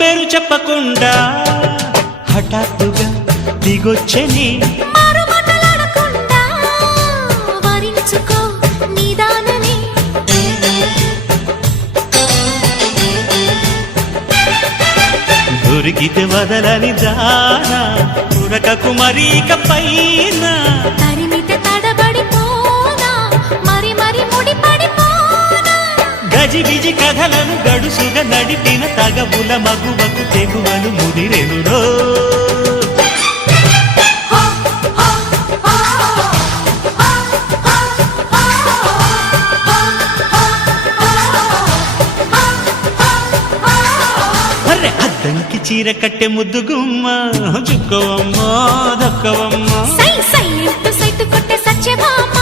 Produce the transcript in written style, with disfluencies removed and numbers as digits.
పేరు చెప్పకుండా హఠాత్తుగా దిగొచ్చని దొరికితే వదలని జానా ఉరకకు మరీక పైన తరిమితే తడబడిపోనా మరి మరి ముడిపడిపోనా గజిబిజి కథలను గడుసుగా నడిపిన తగవుల మగువకు తెగువలు ముదిరెనురో అద్దంకి చీర కట్టె ముద్దు గుమ్మ చుక్కవమ్మ దక్కవమ్మ సై సై సైటు కొట్టే సత్యభామ